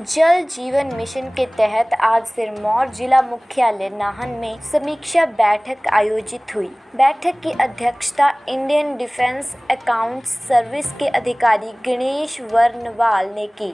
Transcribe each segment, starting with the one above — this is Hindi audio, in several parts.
जल जीवन मिशन के तहत आज सिरमौर जिला मुख्यालय नाहन में समीक्षा बैठक आयोजित हुई। बैठक की अध्यक्षता इंडियन डिफेंस अकाउंट्स सर्विस के अधिकारी गणेश वर्णवाल ने की।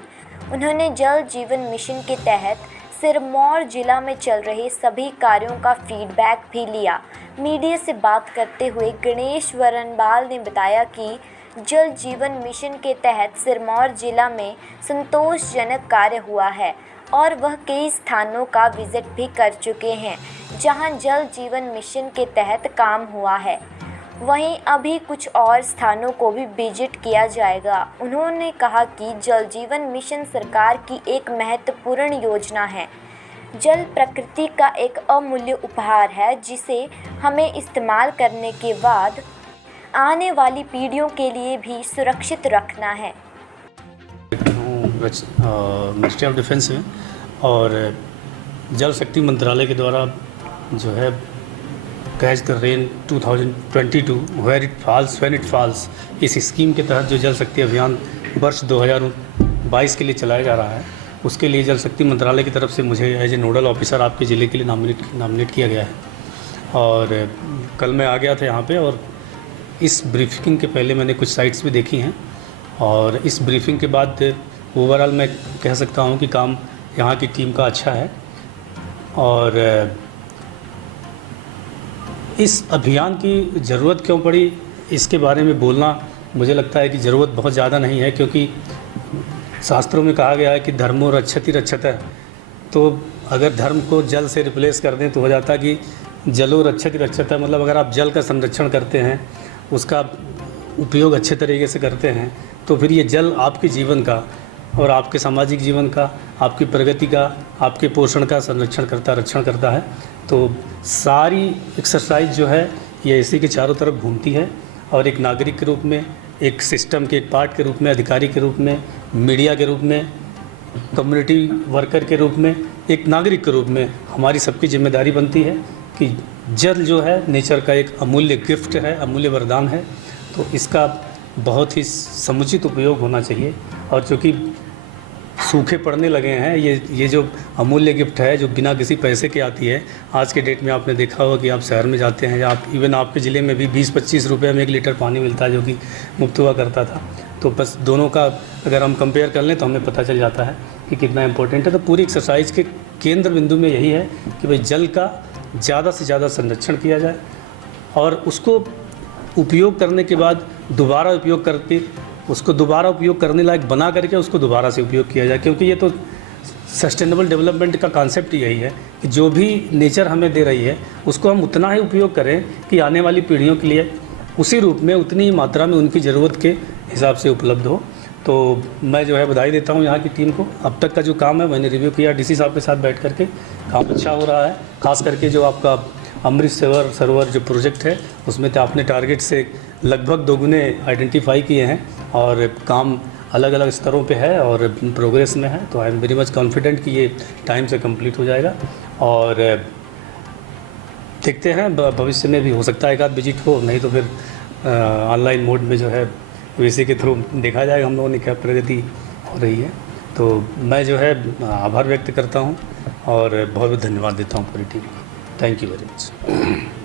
उन्होंने जल जीवन मिशन के तहत सिरमौर जिला में चल रहे सभी कार्यों का फीडबैक भी लिया। मीडिया से बात करते हुए गणेश वर्णवाल ने बताया कि जल जीवन मिशन के तहत सिरमौर जिला में संतोषजनक कार्य हुआ है और वह कई स्थानों का विजिट भी कर चुके हैं जहां जल जीवन मिशन के तहत काम हुआ है। वहीं अभी कुछ और स्थानों को भी विजिट किया जाएगा। उन्होंने कहा कि जल जीवन मिशन सरकार की एक महत्वपूर्ण योजना है। जल प्रकृति का एक अमूल्य उपहार है जिसे हमें इस्तेमाल करने के बाद आने वाली पीढ़ियों के लिए भी सुरक्षित रखना है। मिनिस्ट्री ऑफ डिफेंस में और जल शक्ति मंत्रालय के द्वारा जो है catch the rain 2022 when it falls इस स्कीम के तहत जो जल शक्ति अभियान वर्ष 2022 के लिए चलाया जा रहा है, उसके लिए जल शक्ति मंत्रालय की तरफ से मुझे एज ए नोडल ऑफिसर आपके ज़िले के लिए नॉमिनेट किया गया है। और कल मैं आ गया था यहाँ पे और इस ब्रीफिंग के पहले मैंने कुछ साइट्स भी देखी हैं और इस ब्रीफिंग के बाद ओवरऑल मैं कह सकता हूँ कि काम यहाँ की टीम का अच्छा है। और इस अभियान की ज़रूरत क्यों पड़ी इसके बारे में बोलना मुझे लगता है कि ज़रूरत बहुत ज़्यादा नहीं है, क्योंकि शास्त्रों में कहा गया है कि धर्मो रक्षति रक्षतः। तो अगर धर्म को जल से रिप्लेस कर दें तो हो जाता कि जलो रक्षति रक्षतः, मतलब अगर आप जल का संरक्षण करते हैं, उसका उपयोग अच्छे तरीके से करते हैं, तो फिर ये जल आपके जीवन का और आपके सामाजिक जीवन का, आपकी प्रगति का, आपके पोषण का रक्षण करता है। तो सारी एक्सरसाइज जो है ये इसी के चारों तरफ घूमती है और एक नागरिक के रूप में, एक सिस्टम के एक पार्ट के रूप में, अधिकारी के रूप में, मीडिया के रूप में, कम्युनिटी वर्कर के रूप में, एक नागरिक के रूप में हमारी सबकी जिम्मेदारी बनती है कि जल जो है नेचर का एक अमूल्य गिफ्ट है, अमूल्य वरदान है। तो इसका बहुत ही समुचित उपयोग होना चाहिए। और चूँकि सूखे पड़ने लगे हैं, ये जो अमूल्य गिफ्ट है जो बिना किसी पैसे के आती है, आज के डेट में आपने देखा होगा कि आप शहर में जाते हैं या आप इवन आपके ज़िले में भी 20-25 रुपये में 1 लीटर पानी मिलता है जो कि मुफ्त हुआ करता था। तो बस दोनों का अगर हम कंपेयर कर लें तो हमें पता चल जाता है कि कितना इम्पोर्टेंट है। तो पूरी एक्सरसाइज के केंद्र बिंदु में यही है कि भाई जल का ज़्यादा से ज़्यादा संरक्षण किया जाए और उसको उपयोग करने के बाद दोबारा उपयोग करके उसको दोबारा उपयोग करने लायक बना करके उसको दोबारा से उपयोग किया जाए, क्योंकि ये तो सस्टेनेबल डेवलपमेंट का कॉन्सेप्ट ही यही है कि जो भी नेचर हमें दे रही है उसको हम उतना ही उपयोग करें कि आने वाली पीढ़ियों के लिए उसी रूप में, उतनी ही मात्रा में उनकी ज़रूरत के हिसाब से उपलब्ध हो। तो मैं जो है बधाई देता हूँ यहाँ की टीम को। अब तक का जो काम है मैंने रिव्यू किया डीसी साहब के साथ बैठ करके, काम अच्छा हो रहा है। खास करके जो आपका अमृत सरोवर जो प्रोजेक्ट है उसमें तो आपने टारगेट से लगभग 2 गुने आइडेंटिफाई किए हैं और काम अलग अलग स्तरों पे है और प्रोग्रेस में है। तो I am very much confident कि ये टाइम से कंप्लीट हो जाएगा और देखते हैं भविष्य में भी हो सकता है एक आध विजिट हो, नहीं तो फिर ऑनलाइन मोड में जो है वीसी के थ्रू देखा जाएगा हम लोगों ने क्या प्रगति हो रही है। तो मैं जो है आभार व्यक्त करता हूँ और बहुत बहुत धन्यवाद देता हूँ पूरी टीम को। Thank you very much.